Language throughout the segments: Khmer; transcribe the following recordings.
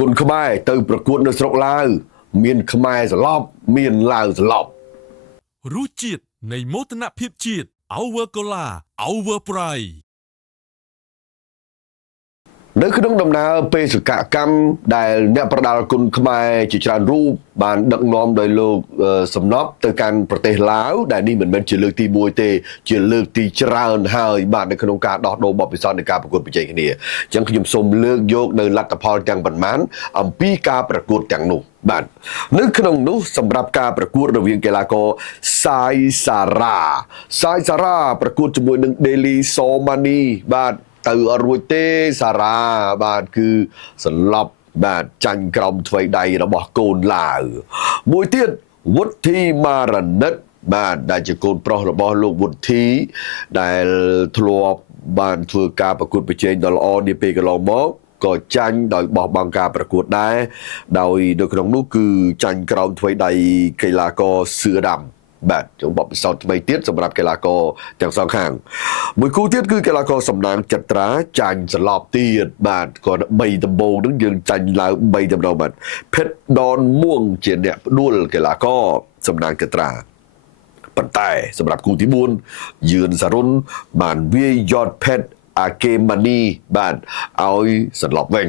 គុណខ្មែរទៅប្រកួតនៅស្រុកឡាវមានខ្មែរសន្លប់មានឡាវសន្លប់រសជាតិនៃមោទនភាពជាតិ Our Cola Our Pride នៅក្នុងដំណើរបេសកកម្មដែលអ្នកប្រដាល់គុណខ្មែរជាច្រើនរូបបានដឹកនាំដោយលោកសំណប់ទៅកាន់ប្រទេសឡាវដែលនេះមិនមែនជាលើកទី1ទេជាលើកទីច្រើនហើយបាទនៅក្នុងការដោះដូរបទពិសោធន៍នៃការប្រកួតប្រជែងគ្នាអញ្ចឹងខ្ញុំសូមលើកយកនៅលទ្ធផលទាំងប៉ុន្មានអំពីការប្រកួតទាំងនោះបាទនៅក្នុងនោះសម្រាប់ការប្រកួតរវាងកីឡាករសាយសារ៉ាប្រកួតជាមួយនឹង Daily Somani បាទទៅអត់រួចទេសារ៉ាបាទគឺសន្លប់បាទចាញ់ក្រោមថ្វីដៃរបស់កូនឡាវមួយទៀតវុទ្ធីម៉ារ៉ានិតបាទដែលជាកូនប្រុសរបស់លោកវុទ្ធីដែលធ្លាប់បានធ្វើការប្រកួតប្រជែងដ៏ល្អនាពេលកន្លងមកក៏ចាញ់ដោយបោះបង់ការប្រកួតដែរដោយនៅក្នុងនោះគឺចាញ់ក្រោមថ្វីដៃកីឡាករសឿដាំបាទចូលបបិសោតថ្មីទៀតសម្រាប់កីឡាករទាំងសងខាងមួយគូទៀតគឺកីឡាករសំណាងចត្រាចាញ់សន្លប់ទៀតបាទគាត់3ដំបូងហ្នឹងយើងចាញ់ឡើង3ដំណោបាទផេតដនមួងជាអ្នកផ្ដួលកីឡាករសំណាងចត្រាប៉ុន្តែសម្រាប់គូទី4យឿនសារុនបានវាយយត់ផេតអាកេម៉ានីបាទឲ្យសន្លប់វិញ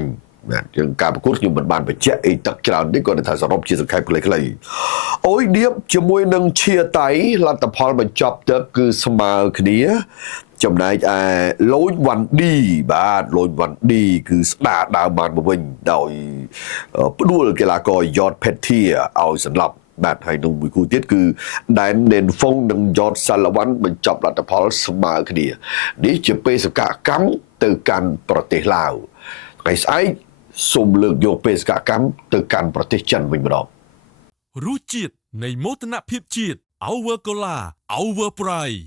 បាទយើងការប្រកួតខ្ញុំមិនបានបញ្ជាក់អីទឹកច្រើនទេគាត់ថាសរុបជាសង្ខេបខ្លីៗអូយឌៀបជាមួយនឹងឈៀតៃលទ្ធផលបញ្ចប់ទឹកគឺស្មើគ្នាចំណែកឯលូញវ៉ាន់ឌីបាទលូញវ៉ាន់ឌីគឺស្ដារដើមបានមកវិញដោយផ្ដួលកីឡាករយ៉តផេធាឲ្យសន្លប់បាទហើយនោះមួយគូទៀតគឺដែនណេនហ្វុងនិងយ៉តសាឡាវ៉ាន់បញ្ចប់លទ្ធផលស្មើគ្នានេះជាបេសកកម្មទៅកាន់ប្រទេសឡាវថ្ងៃស្អែកសូមលើកយកបេសកកម្មទៅកាន់ប្រទេសចិនវិញម្ដងរសជាតិនៃមោទនភាពជាតិ Our Cola Our Pride